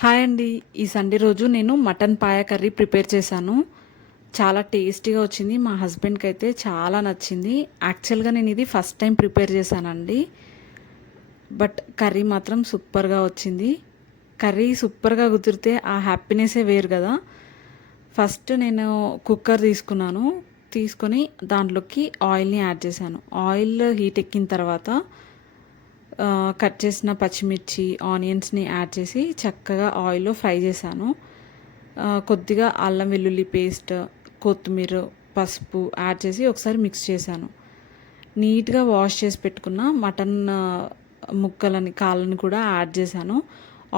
Hi అండి. ఈ Sunday రోజు నేను మటన్ పాయ కర్రీ ప్రిపేర్ చేశాను. చాలా టేస్టీగా వచ్చింది. మా హస్బెండ్కి అయితే చాలా నచ్చింది. యాక్చువల్గా నేను ఇది ఫస్ట్ టైం ప్రిపేర్ చేశానండి. బట్ కర్రీ మాత్రం సూపర్గా వచ్చింది. కర్రీ సూపర్గా కుదిరితే ఆ హ్యాపీనెస్సే వేరు కదా. ఫస్ట్ నేను కుక్కర్ తీసుకున్నాను. తీసుకొని దాంట్లోకి ఆయిల్ని యాడ్ చేశాను. ఆయిల్ హీట్ ఎక్కిన తర్వాత కట్ చేసిన పచ్చిమిర్చి ఆనియన్స్ని యాడ్ చేసి చక్కగా ఆయిల్లో ఫ్రై చేశాను. కొద్దిగా అల్లం వెల్లుల్లి పేస్ట్, కొత్తిమీర, పసుపు యాడ్ చేసి ఒకసారి మిక్స్ చేశాను. నీట్గా వాష్ చేసి పెట్టుకున్న మటన్ ముక్కలని కాళ్ళని కూడా యాడ్ చేశాను.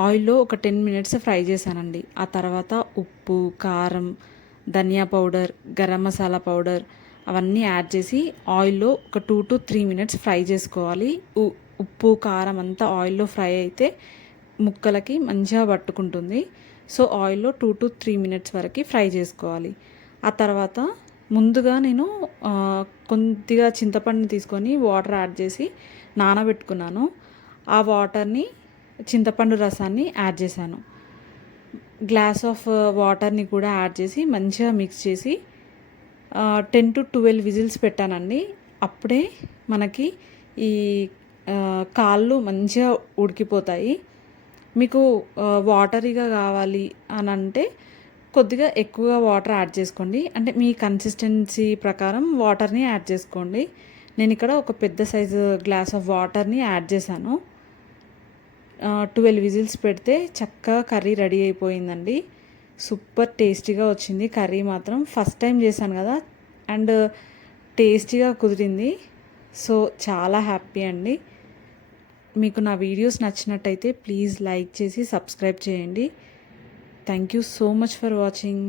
ఆయిల్లో ఒక 10 మినిట్స్ ఫ్రై చేశానండి. ఆ తర్వాత ఉప్పు, కారం, ధనియా పౌడర్, గరం మసాలా పౌడర్ అవన్నీ యాడ్ చేసి ఆయిల్లో ఒక 2 to 3 మినిట్స్ ఫ్రై చేసుకోవాలి. ఉప్పు కారం అంతా ఆయిల్లో ఫ్రై అయితే ముక్కలకి మంచిగా పట్టుకుంటుంది. సో ఆయిల్లో 2 to 3 మినిట్స్ వరకు ఫ్రై చేసుకోవాలి. ఆ తర్వాత ముందుగా నేను కొద్దిగా చింతపండుని తీసుకొని వాటర్ యాడ్ చేసి నానబెట్టుకున్నాను. ఆ వాటర్ని చింతపండు రసాన్ని యాడ్ చేశాను. గ్లాస్ ఆఫ్ వాటర్ని కూడా యాడ్ చేసి మంచిగా మిక్స్ చేసి 10 to 12 విజిల్స్ పెట్టానండి. అప్పుడే మనకి ఈ కాళ్ళు మంచిగా ఉడికిపోతాయి. మీకు వాటరీగా కావాలి అని అంటే కొద్దిగా ఎక్కువగా వాటర్ యాడ్ చేసుకోండి. అంటే మీ కన్సిస్టెన్సీ ప్రకారం వాటర్ని యాడ్ చేసుకోండి. నేను ఇక్కడ ఒక పెద్ద సైజు గ్లాస్ ఆఫ్ వాటర్ని యాడ్ చేశాను. 12 విజిల్స్ పెడితే చక్కగా కర్రీ రెడీ అయిపోయిందండి. సూపర్ టేస్టీగా వచ్చింది కర్రీ మాత్రం. ఫస్ట్ టైం చేశాను కదా, అండ్ టేస్టీగా కుదిరింది. సో చాలా హ్యాపీ అండి. మీకు నా వీడియోస్ నచ్చినట్టయితే ప్లీజ్ లైక్ చేసి సబ్స్క్రైబ్ చేయండి. Thank you so much for watching.